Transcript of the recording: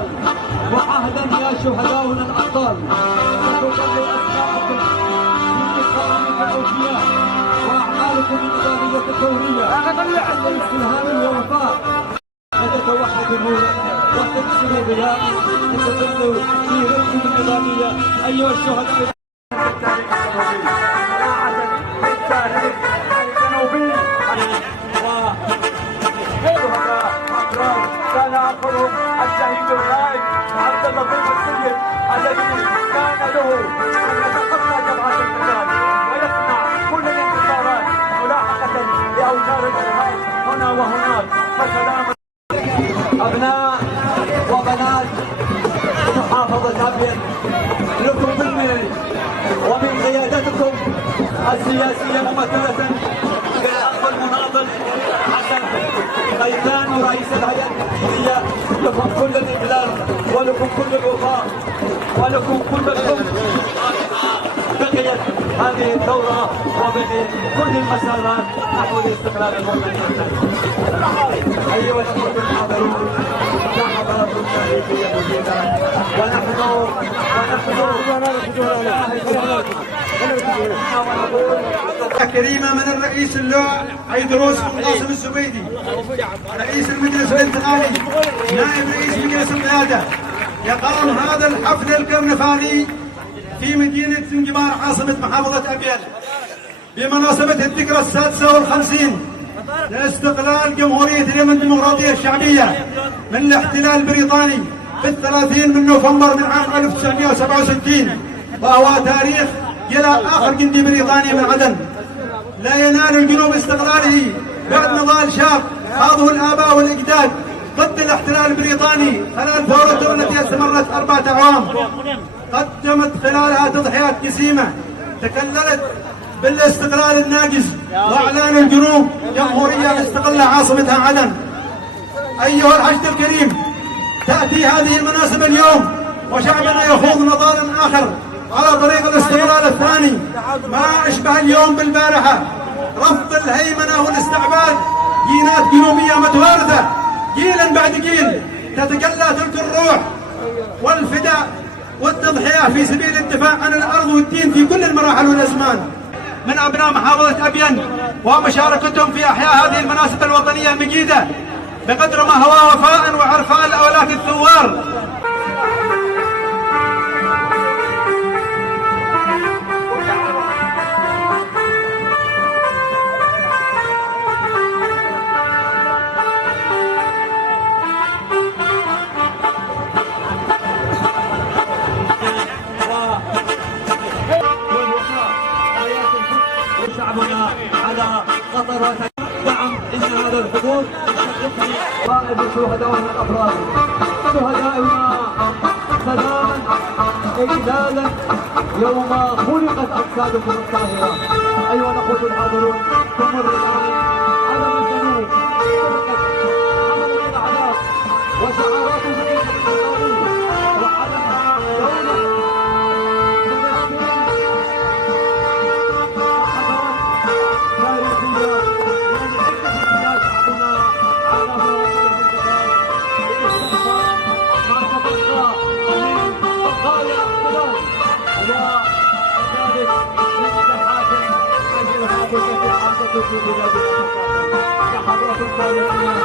الأبطال، وعهدا يا شهداؤنا الأبطال فتظل أسماءكم في قائمة الأوفياء، وأعمالكم النضالية الثورية عند الاستلهام والوفاء وتتوحد نورا وتكسر ضياء وتظل في ركب النضالية أيها الشهداء. كان آخرهم الشهيد الغائب عبد اللطيف السيد الذي كان له أن يتخطى جبهة القتال ويصنع كل الانتصارات ملاحقة لأوتار الإرهاب هنا وهناك. فسلام أبناء وبنات محافظة أبين، لكم مني ومن قيادتكم السياسية ممثلة بالأخ المناضل حسن خيتان رئيس الهيئة التنفيذية، لكم كل الإجلال ولكم كل الوفاء ولكم كل الحب. بقيت هذه الثورة وبقيت كل المسارات نحو الاستقلال الوطني. أيها الأخوة الحاضرون، حضراتكم تاريخية مجيدة، ونحن كريمة من الرئيس اللواء عيدروس بن قاسم الزبيدي، رئيس المجلس الانتقالي، نائب رئيس مجلس القيادة، يقام هذا الحفل الكرنفالي في مدينة زنجبار عاصمة محافظة أبيان بمناسبة الذكرى 56 لاستقلال جمهورية اليمن الديمقراطية الشعبية من الاحتلال البريطاني في 30 من نوفمبر من عام 1967، وهو تاريخ إلى آخر جندي بريطاني من عدن. لا ينال الجنوب استقلاله بعد نضال شاق خاضه الآباء والأجداد ضد الاحتلال البريطاني خلال ثورته التي استمرت 4 أعوام، قدمت خلالها تضحيات جسيمة تكللت بالاستقلال الناجز واعلان الجنوب جمهورية مستقلة عاصمتها عدن. ايها الحشد الكريم، تأتي هذه المناسبة اليوم وشعبنا يخوض نضالا اخر على طريق الاستقلال الثاني، ما اشبه اليوم بالبارحة، رفض الهيمنة والاستعباد، جينات جنوبية متوارثة جيلا بعد جيل تتجلى تلك الروح والفداء والتضحية في سبيل الدفاع عن الارض والدين في كل المراحل والازمان من ابناء محافظة ابين، ومشاركتهم في احياء هذه المناسبة الوطنية المجيدة بقدر ما هو وفاء وعرفاء لاولاك الثوار. شعبنا على خطر دعم ان هذا الحضور قائد شهداؤنا الابرار، شهداؤنا سلاما اجلالا يوم خلقت اجسادكم الطاهره. ايها الاخوه الحاضرون، تمر الان علم الجنوب علم الاعلام وشعارات وعلم دوله في بلاد الأفكار. يا حضرة الفارقين،